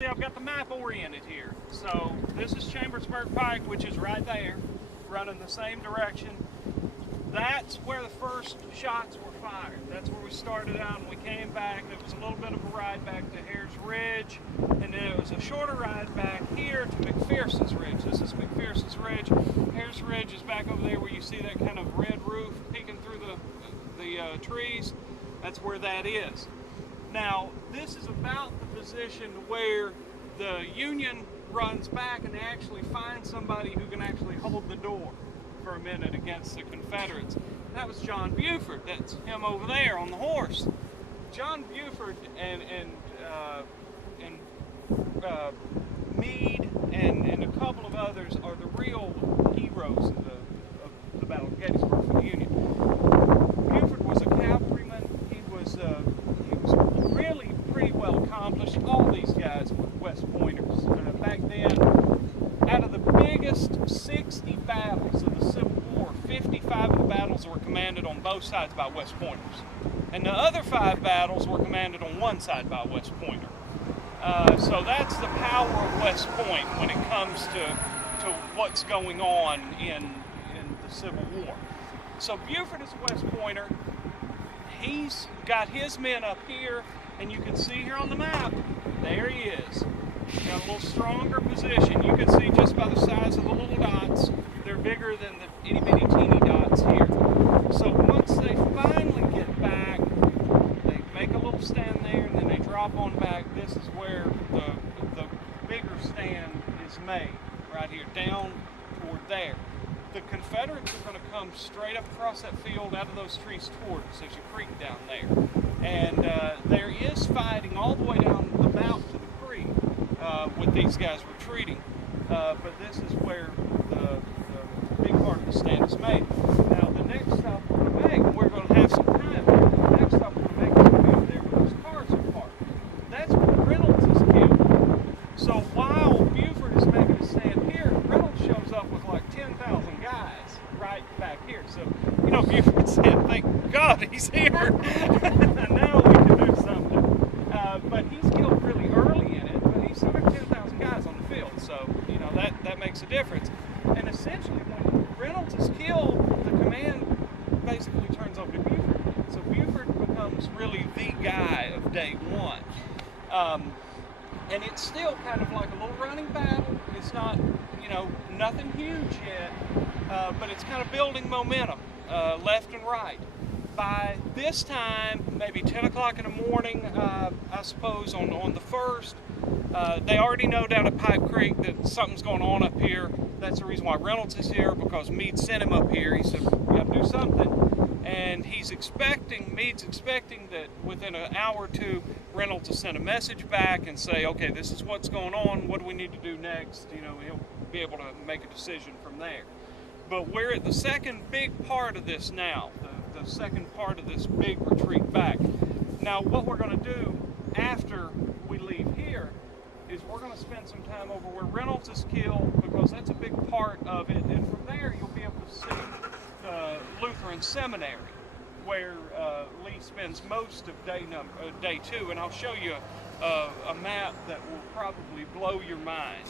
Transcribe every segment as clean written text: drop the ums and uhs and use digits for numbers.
I've got the map oriented here. So this is Chambersburg Pike, which is right there, running the same direction. That's where the first shots were fired. That's where we started out, and we came back. It was a little bit of a ride back to Hares Ridge, and then it was a shorter ride back here to McPherson's Ridge. This is McPherson's Ridge. Hares Ridge is back over there where you see that kind of red roof peeking through the trees. That's where that is. Now, this is about the position where the Union runs back and they actually find somebody who can actually hold the door for a minute against the Confederates. That was John Buford. That's him over there on the horse. John Buford and Meade and a couple of others are the real heroes of the Battle of Gettysburg for the Union. Buford was a cavalryman. He was really pretty well accomplished. All these guys were West Pointers. Back then, out of the biggest 60 battles of the Civil War, 55 of the battles were commanded on both sides by West Pointers. And the other 5 battles were commanded on one side by a West Pointer. So that's the power of West Point when it comes to what's going on in the Civil War. So Buford is a West Pointer. He's got his men up here, and you can see here on the map, there he is. Got a little stronger position. You can see just by the size of the little dots, they're bigger than the itty bitty teeny dots here. So once they finally get back, they make a little stand there, and then they drop on back. This is where the bigger stand is made, right here, down toward there. The Confederates are going to come straight up across that field out of those trees toward us. There's a creek down there. And there is fighting all the way down about to the creek with these guys retreating. But this is where the big part of the stand is made. Now, the next stop we're going to make, we're going to have some time here. The next stop we're going to make is going to be over there where those cars are parked. That's where Reynolds is killed. So while Buford is making a stand here, Reynolds shows up with like 10,000 guys right back here. So, you know, Buford said, thank God he's here. Now we can do something. But he's killed really early in it, but he's still got 10,000 guys on the field. So, you know, that makes a difference. And essentially, when Reynolds is killed, the command basically turns over to Buford. So Buford becomes really the guy of day one. And it's still kind of like a little running battle. It's not, you know, nothing huge yet, but it's kind of building momentum left and right. By this time, maybe 10 o'clock in the morning, I suppose, on the 1st, they already know down at Pipe Creek that something's going on up here. That's the reason why Reynolds is here, because Meade sent him up here. He said, we got to do something. And Meade's expecting that within an hour or two, Reynolds will send a message back and say, okay, this is what's going on. What do we need to do next? You know, he'll be able to make a decision from there. But we're at the second big part of this now, the second part of this big retreat back. Now, what we're going to do after we leave here is we're going to spend some time over where Reynolds is killed, because that's a big part of it. And from there, you'll be able to see the Lutheran Seminary, where Lee spends most of day 2. And I'll show you a map that will probably blow your mind.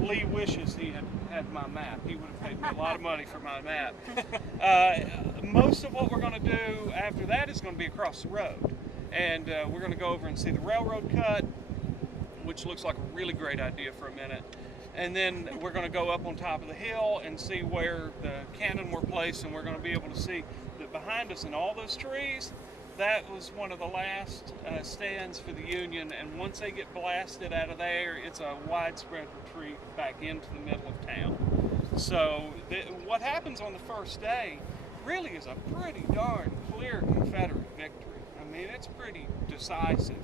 Lee wishes he had my map. He would have paid me a lot of money for my map. Most of what we're going to do after that is going to be across the road. And we're going to go over and see the railroad cut, which looks like a really great idea for a minute. And then we're going to go up on top of the hill and see where the cannon were placed, and we're going to be able to see that behind us in all those trees, that was one of the last stands for the Union. And once they get blasted out of there, it's a widespread retreat back into the middle of town. So what happens on the first day really is a pretty darn clear Confederate victory. I mean, it's pretty decisive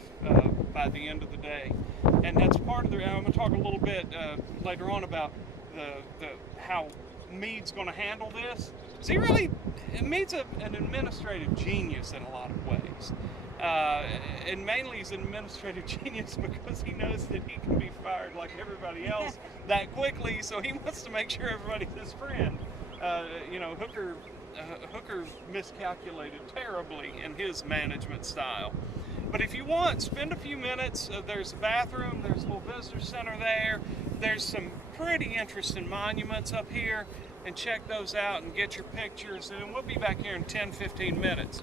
by the end of the day. And that's part of I'm going to talk a little bit later on about how Meade's going to handle this. See, Meade's an administrative genius in a lot of ways. And mainly he's an administrative genius because he knows that he can be fired like everybody else that quickly, so he wants to make sure everybody's his friend. You know, Hooker miscalculated terribly in his management style. But if you want, spend a few minutes. There's a bathroom, there's a little visitor center there. There's some pretty interesting monuments up here, and check those out and get your pictures. And we'll be back here in 10-15 minutes.